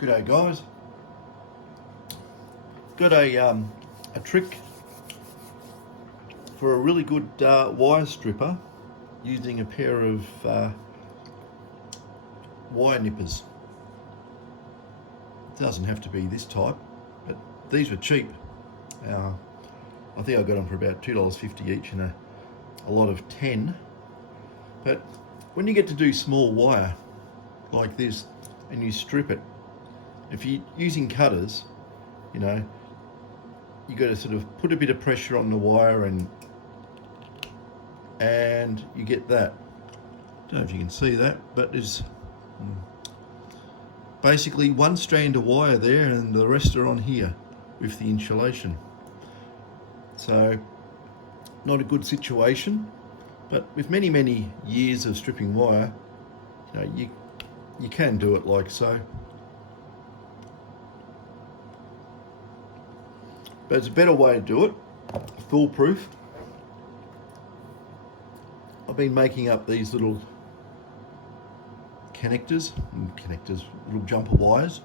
G'day guys. Got a trick for a really good wire stripper using a pair of wire nippers. It doesn't have to be this type, but these were cheap. I think I got them for about $2.50 each in a lot of 10. But when you get to do small wire like this and you strip it, if you're using cutters, you know, you got to sort of put a bit of pressure on the wire and you get that. Don't know if you can see that, but there's basically one strand of wire there and the rest are on here with the insulation. So not a good situation, but with many years of stripping wire, you know, you can do it like so. But it's a better way to do it, foolproof. I've been making up these little connectors, little jumper wires.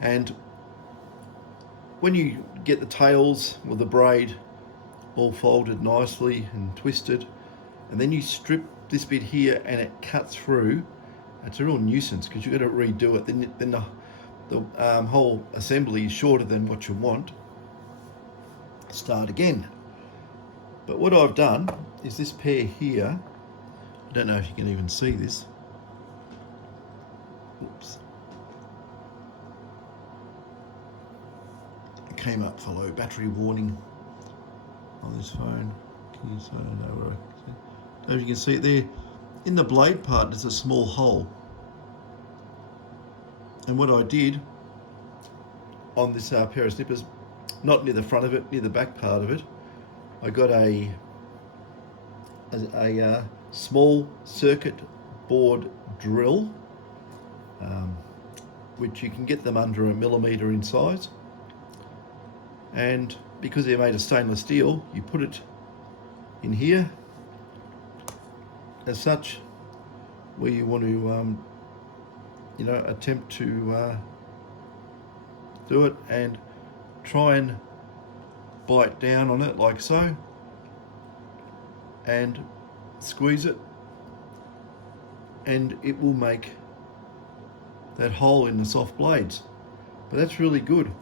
And when you get the tails or the braid all folded nicely and twisted, and then you strip this bit here and it cuts through, it's a real nuisance because you've got to redo it. Then the whole assembly is shorter than what you want. Start again. But what I've done is this pair here, I don't know if you can even see this. Oops. It came up for low battery warning on this phone. Can you see? I don't know where I can see. I don't know if you can see it there. In the blade part, there's a small hole. And what I did on this pair of snippers, not near the front of it, near the back part of it, I got a small circuit board drill, which you can get them under 1 millimeter in size. And because they're made of stainless steel, you put it in here as such, where you want to attempt to do it and try and bite down on it like so and squeeze it, and it will make that hole in the soft blades. But that's really good,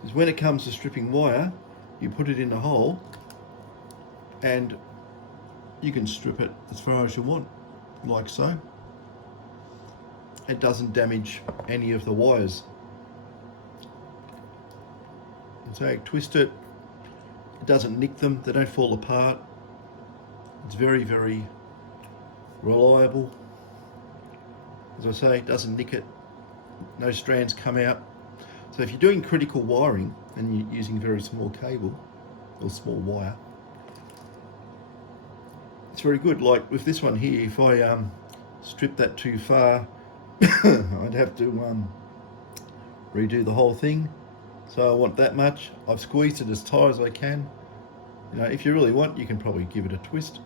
because when it comes to stripping wire, you put it in a hole and you can strip it as far as you want, like so. It doesn't damage any of the wires. And so you twist it, it doesn't nick them, they don't fall apart. It's very reliable. As I say, it doesn't nick it, no strands come out. So if you're doing critical wiring and you're using very small cable or small wire, it's very good. Like with this one here, if I strip that too far, I'd have to redo the whole thing. So I want that much. I've squeezed it as tight as I can. You know, if you really want, you can probably give it a twist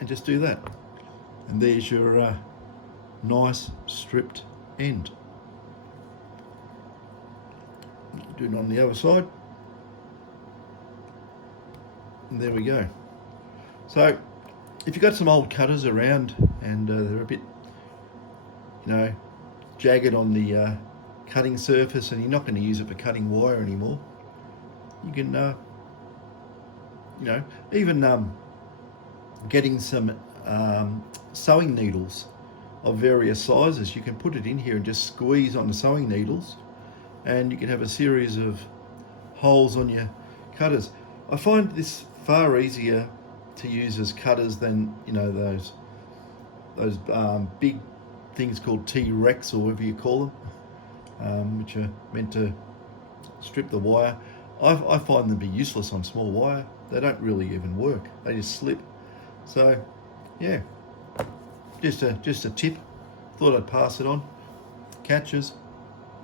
and just do that. And there's your nice stripped end. Do it on the other side. And there we go. So if you've got some old cutters around and they're a bit, jagged on the cutting surface and you're not going to use it for cutting wire anymore, you can, even getting some sewing needles of various sizes. You can put it in here and just squeeze on the sewing needles, and you can have a series of holes on your cutters. I find this far easier to use as cutters than those big things called T-Rex or whatever you call them, which are meant to strip the wire. I find them to be useless on small wire. They don't really even work. They just slip. So yeah, just a tip. Thought I'd pass it on. Catches.